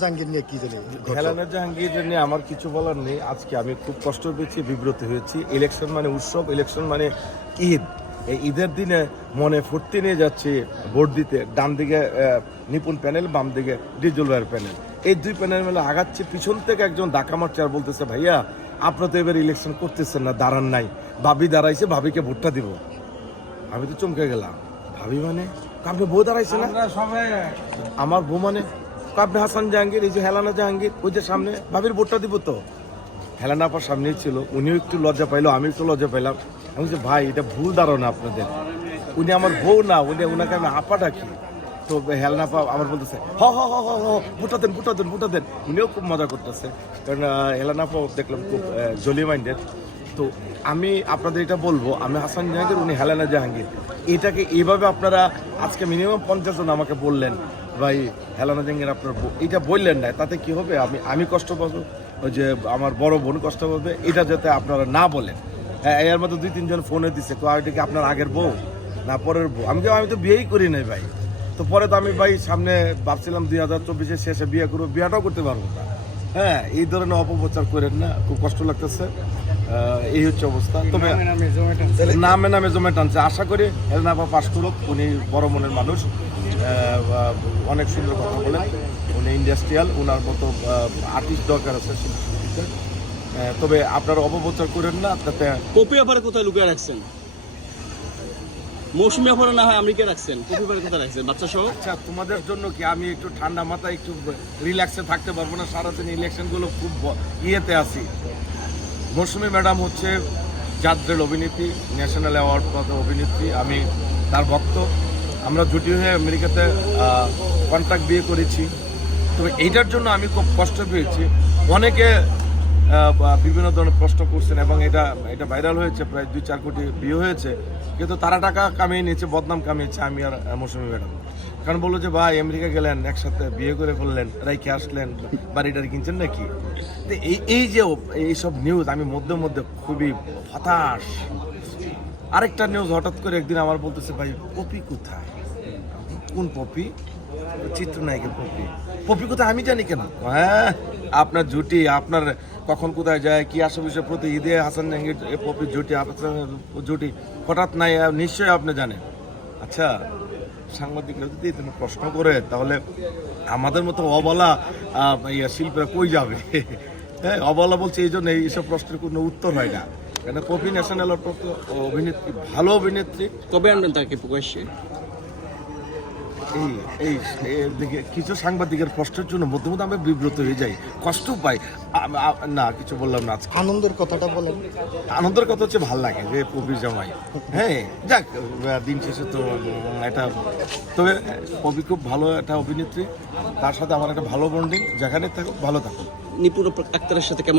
জাহাঙ্গীর নিয়ে কি জানি? ঘটলো? জাহাঙ্গীর নিয়ে আমার কিছু বলার নেই। আজকে আমি খুব কষ্ট পেয়েছি বিব্রত হয়েছি। ইলেকশন মানে উৎসব ইলেকশন মানে ঈদ। এই ঈদের দিনে মনে ফুর্তি নিয়ে যাচ্ছি ভোট দিতে। ডান দিকে নিপুণ প্যানেল বাম দিকে ডিজুল ভাইয়ের প্যানেল। এই দুই প্যানেল মেলে আগাচ্ছে। পিছন থেকে একজন ডাকা মারছে আর বলতেছে ভাইয়া আপনারা তো এবার ইলেকশন করতেছেন না দাঁড়ান নাই। ভাবি দাঁড়াইছে ভাবিকে ভোটটা দিব। আমি তো চমকে গেলাম। ভাবি মানে? আপনি বউ দাঁড়াইছে না? আমার বউ মানে? আপনি হাসান জাহাঙ্গীর, এই যে হেলানা জাহাঙ্গীর, ওই যে সামনে ভাবির ভোটটা দিব তো? হেলানা আপার সামনেই ছিল, উনিও একটু লজ্জা পাইলো আমি একটু লজ্জা পাইলাম। আমি বলছি, ভাই, এটা ভুল ধারণা আপনাদের। উনি আমার বউ না, উনি ওনাকে আমি আপা ডাকি। তো হেলানা আপা আমার বলতেছে, হ হ হ হ ভোটা দেন ভোটা দেন ভোটা দেন। উনিও খুব মজা করতেছে। কারণ হেলানা আপা দেখলাম খুব জলি মাইন্ডেড তো আমি আপনাদের এটা বলব, আমি হাসান জাহাঙ্গীর, উনি হেলানা জাহাঙ্গীর। এটাকে এইভাবে আপনারা আজকে মিনিমাম পঞ্চাশ জন আমাকে বললেন, ভাই, হেলানা জাহাঙ্গীর আপনার এটা বললেন না, তাতে কি হবে? আমি আমি কষ্ট পাবো, ওই যে আমার বড় বোন কষ্ট পাবে, এটা যাতে আপনারা না বলেন। হ্যাঁ এর মধ্যে দুই, তিনজন ফোনে দিচ্ছে তো এটা কি আপনার আগের বউ? না, পরের বউ। আমি আমি তো বিয়েই করি নাই, ভাই। তো পরে তো আমি, ভাই, সামনে ভাবছিলাম দুই হাজার চব্বিশের শেষে বিয়ে করব, বিয়েটাও করতে পারব না। হ্যাঁ এই ধরনের অপপ্রচার করেন না খুব কষ্ট লাগতেছে। এই হচ্ছে অবস্থা। তবে নামে নামে জমে টানছে আশা করি হেলনাপা পাশ করুক উনি বড় মনের মানুষ। অনেক সুন্দর কথা বলেন। উনি ইন্ডাস্ট্রিয়াল ওনার মতো আর্টিস্ট দরকার আছে তবে আপনারা অপপ্রচার করেন না তাতে কপি ব্যাপারে কোথায় লুকিয়ে রাখছেন? মৌসুমি ব্যাপারে না হয় আমেরিকা রাখছেন। কপি ব্যাপারে কোথায় রাখছেন, বাচ্চা সহ? আচ্ছা তোমাদের জন্য কি আমি একটু ঠান্ডা মাথায় একটু রিল্যাক্সে থাকতে পারব না? সারাদিন ইলেকশনগুলো খুব ইয়েতে আছি। মৌসুমী ম্যাডাম হচ্ছে জাদ্রেল অভিনেত্রী ন্যাশনাল অ্যাওয়ার্ড পাওয়া অভিনেত্রী। আমি তার ভক্ত। আমরা জুটি হয়ে আমেরিকাতে কন্ট্রাক্ট বিয়ে করেছি। তবে এইটার জন্য আমি খুব কষ্ট পেয়েছি। অনেকে বিভিন্ন ধরনের প্রশ্ন করছেন এবং এটা এটা ভাইরাল হয়েছে, প্রায় দুই চার কোটি বিয়ে হয়েছে। কিন্তু তারা টাকা কামিয়ে নিয়েছে, বদনাম কামিয়েছে আমি আর মৌসুমী ম্যাডাম। কারণ বলল যে, ভাই, আমেরিকা গেলেন, একসাথে বিয়ে করে ফেললেন রাইকে আসলেন বাড়িটার কিনছেন নাকি? এই এই যে এইসব নিউজ আমি মধ্যে মধ্যে খুবই হতাশ। আরেকটা নিউজ হঠাৎ করে একদিন আমার বলতেছে, ভাই, পপি কোথায়? কোন পপি? চিত্রনায়কের পপি। পপি কোথায় আমি জানি কেন? হ্যাঁ আপনার জুটি, আপনার কখন কোথায় যায়, কি আসে বিষয় প্রতি ঈদে হাসান জাহাঙ্গীর পপির জুটি, আপনার জুটি, হঠাৎ নাই নিশ্চয়ই আপনি জানেন। আচ্ছা সাংবাদিকরা যদি তুমি প্রশ্ন করে, তাহলে আমাদের মতো অবলা ইয়া শিল্পীরা কই যাবে? হ্যাঁ অবলা বলছে এই জন্য এইসব প্রশ্নের কোনো উত্তর হয় না। কেন পপি ন্যাশনাল অভিনেত্রী, ভালো অভিনেত্রী। কবে আনবেন তাকে প্রকাশ্যে? এই এই দিকে কিছু সাংবাদিকের কষ্টের জন্য মধ্যে মধ্যে আমি বিব্রত হয়ে যাই। কষ্ট পাই। না কিছু বললাম না আজকে। আনন্দের কথাটা বলেন। আনন্দের কথা হচ্ছে ভালো লাগে যে কবির জামাই। হ্যাঁ যাক দিন শেষে তো এটা তবে কবি খুব ভালো একটা অভিনেত্রী। তার সাথে আমার একটা ভালো বন্ডিং। যেখানে থাকুক ভালো থাকুক। নিপুণ আক্তারের সাথে কেমন